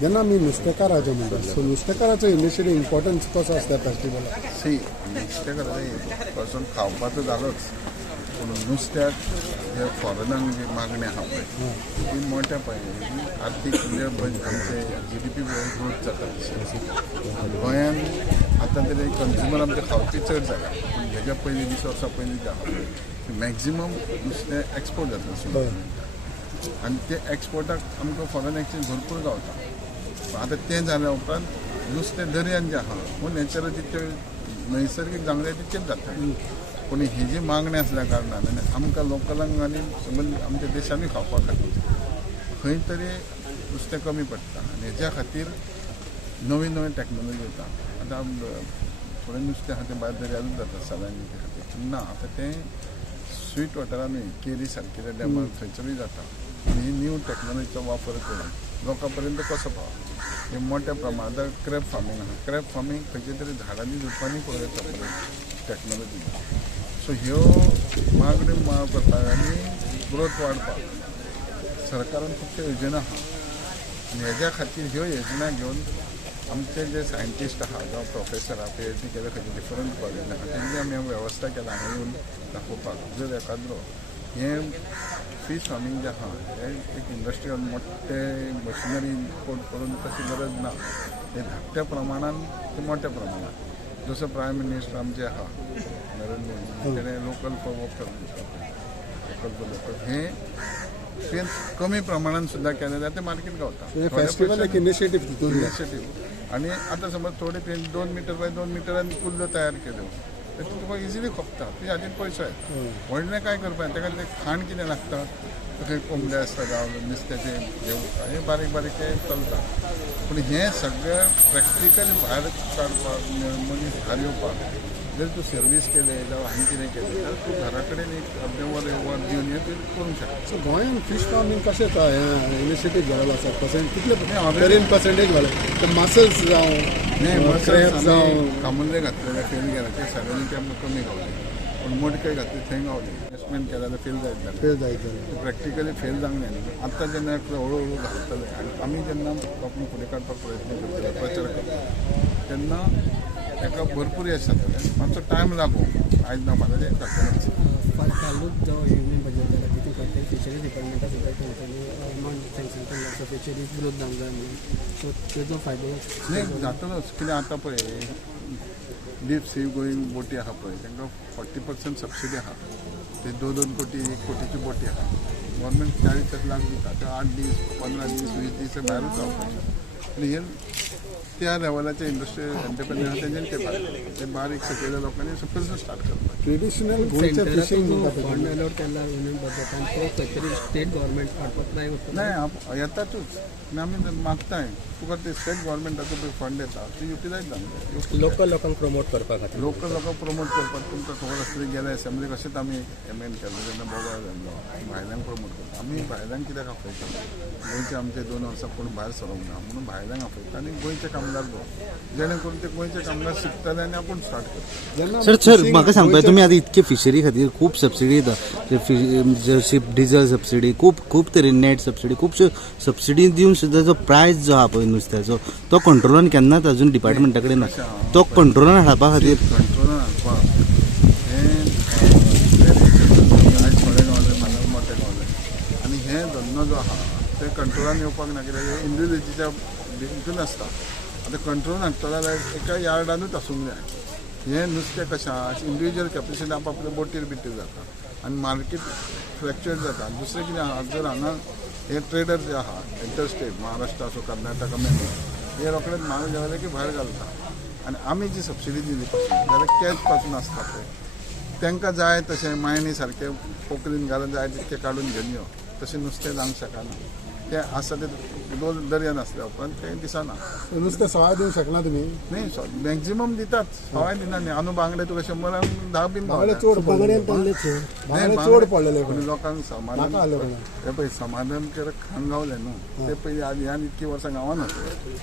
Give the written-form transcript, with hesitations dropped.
जेन्ना आमी नुस्तेकाराचें म्हणटा सो नुस्तेकाराचो इनिशियली इम्पॉर्टन्स कसो आसता फेस्टिवलाक? सी नुस्तें पासून खावपाचो जालोच पूण नुस्त्याक जे फॉरेनाक जी मागणी आहा पळय ती मोठ्या पांवड्यार आर्थीक म्हणजे आमचे GDP ग्रोथ जाता गोंयान आतां तरी कंज्युमर आमचे खावपी चड जाला पूण हेज्या पयलीं 20 वर्सां पयलीं जे आहा मॅक्झिमम नुस्तें एक्सपोर्ट जाता आनी ते एक्सपोर्टाक आमकां फॉरेन एक्सचेंज भरपूर गावता आतां तें जाल्या उपरांत नुस्तें दर्यान जें आहा पूण नॅचरल तितकें नैसर्गीक जांगडे तितकेच जाता पूण ही जी मागणी आसल्या कारणान आनी आमकां लोकलांक आनी समज आमच्या देशानूय खावपा खातीर खंय तरी नुस्तें कमी पडटा आनी हेज्या खातीर नवीन नवीन टॅक्नोलॉजी येता आतां थोडें नुस्तें आहा तें भायर दर्यानूच जाता सालांनी ते खातीर ना आतां तें स्वीट वॉटरानूय केरी सारकेल्या डॅमार थंयसरूय जाता आनी ही न्यू टॅक्नोलॉजीचो वापर करून लोकां पर्यंत कसो पावता हे मोठ्या प्रमाणात क्रॅब फार्मींग आहा क्रॅब फार्मींग खंयच्या तरी झाडांनी झुडपांनी करूं येता पळय टॅक्नोलॉजी सो ह्यो मागणी करता आनी ग्रोथ वाडपाक सरकारान खुबश्यो योजना आहा आनी हेज्या खातीर ह्यो योजना घेवन आमचे जे सायंटिस्ट आहा जावं प्रोफेसर आहा PhD केले खंयचे डिफरंट कॉलेज आहा तेंची आमी वेवस्था केला हांगा येवन दाखोवपाक जर एकाद्रो हें फीश फार्मींग जें आहा हें एक इंडस्ट्रियल मोठे मशिनरी इम्पोर्ट करून तशी गरज ना हे धाकट्या प्रमाणान ते मोठ्या प्रमाणात जसो प्रायम मिनिस्टर आमचे आहा नरेंद्र मोदी तेणें local for vocal local for local हें कमी प्रमाणान सुद्दां केलें जाल्यार तें मार्केट गावता फेस्टिवल एक इनिशिएटीव आनी आतां समज थोडे ते 2 मीटर बाय 2 मिटरान कुल्ल्यो तयार केल्यो ते तुका इजिली खपता तुजे हातीन पयसो येता व्हडलें काय करपाक ताका ते खाण कितें लागता थंय कोंबडे आसता जावं नुस्त्याचें हे उरता हें बारीक बारीक ते चलता पूण हें सगळें प्रॅक्टिकली भायर काडपाक मनीस भायर येवपाक जर तूं सर्वीस केले जावं आनी कितें केलें जाल्यार तूं घरा कडेन एक अर्दें वर दिवन हें तूं करूंक शकता सो गोंयान फीश फार्मींग कशें इनिशिएटीव घालून आसा पर्सेंटेज घालून ते मसल्स जावं क्रॅब्स जावं कामुल्ले घातलेले फेल गेले ते सगळ्यांनी ते आमकां कमी गावले पूण मोडके घातले थंय गावले इन्वेस्टमेंट केलें जाल्यार फेल जायत जालें फेल जायत जालें प्रॅक्टिकली फेल जावंक जायना आतां जेन्ना हळू हळू घालतले आनी आमी जेन्ना लोकांक फुडें काडपाक प्रयत्न करतले प्रचार करतले तेन्ना ताका भरपूर यश जातलें मातसो टायम लागू आयज ना फाल्यां तें जातलें कालूच जो युनियन बजेट जाला तितून खातीर फिशरीज डिपार्टमेंटा सुद्दां तेंच्यांनी अमावंट सँक्शन केला सो फिशरीज ग्रोथ जावंक जाय म्हणून सो तेजो फायदो नाही जातलोच कितें आतां पळय डीप सी गोईंग बोटी आहा पळय तांकां 40% सबसिडी आहा ते 2-2 कोटी 1 कोटीची बोटी आहा गव्हर्मेंट 40 लाख दिता ते 8 दीस 15 दीस 20 दीस भायरूच रावपाचे आनी हे त्या लेवलाचे इंडस्ट्रियल एंटरप्रेन्युअर आहा तेंच्यांनी ते बारीक ते बारीक सकयल्या लोकांनी सकयल स्टार्ट करपाक ट्रेडिशनल गोंयचें फिशींग फंड अलॉट केला युनियन बजेटान तो खंय तरी स्टेट गव्हर्मेंट काडपाक ट्राय करता नाही येतातूच आनी आमी मागताय तुका ते स्टेट गव्हर्मेंटाचो पळय फंड येता ती युटिलायज जावंक जाय लोकल लोकांक प्रमोट करपा खातीर लोकल लोकांक प्रमोट करपाक तुमकां खबर आसतली गेल्या असेंब्लीक अशेंच आमी एमेंड केल्लो जेन्ना बोवाळ जाल्लो भायल्यांक प्रमोट करता आमी भायल्यांक कित्याक आपयता गोंयचे आमचे 2 वर्सां कोण भायर सरोंक ना म्हणून भायल्यांक आपयता आनी गोंयचे कामगार गो जेणे करून ते गोंयचे कामगार शिकतले आनी आपूण स्टार्ट करता सर म्हाका सांगपाक तुमी आतां इतके फिशरी खातीर खूब सबसिडी येता शिप डिझल सबसिडी खूब तरेन नेट सबसिडी खुबश्यो सबसिडी दिवन सुद्दां जो प्रायस जो आहा पळय नुस्त्याचो तो कंट्रोलान केन्नाच अजून डिपार्टमेंटा कडेन ना तो कंट्रोलान हाडपा खातीर कंट्रोलान हाडपाक हें आयज थोडे गावले फाल्यां मोठे गावले आनी हे धंदो जो आहा ते कंट्रोलान येवपाक ना कित्याक हे इंडिविज्युअलिटीच्या हितून आसता आतां कंट्रोलान हाडटलो जाल्यार एका यार्डानूच आसूंक जाय हें नुस्तें कशें आहा इंडिविज्युअल कॅपेसिटी आपल्या बोटीर बिटीर जाता आनी मार्केट फ्लॅक्च्युएट जाता दुसरें कितें आहा जर हांगा हे ट्रेडर जे आहा इंटरस्टेट महाराष्ट्र आसूं कर्नाटका मेळून हे रोखडेच म्हाल गेले की भायर घालता आनी आमी जी सबसिडी दिली पासून जाल्यार कॅच पासून आसता पळय तांकां जाय तशें मायनी सारकें पोकलीन घालून जाय तितकें काडून घेवन यो तशें नुस्तें जावंक शकना तें आसा तें दर्यान आसल्या उपरांत तें दिसना नुस्तें सवाय दिवंक शकना तुमी न्ही मॅक्झिमम दितात सवाय दिना न्ही अंदू बांगडे तुका 100 10 बीन चड पडलेले पूण लोकांक समाधान नाका हे पळय समाधान करक हांगा गावले न्हू ते पयलीं आदी आनी इतकी वर्सां गांवान आसले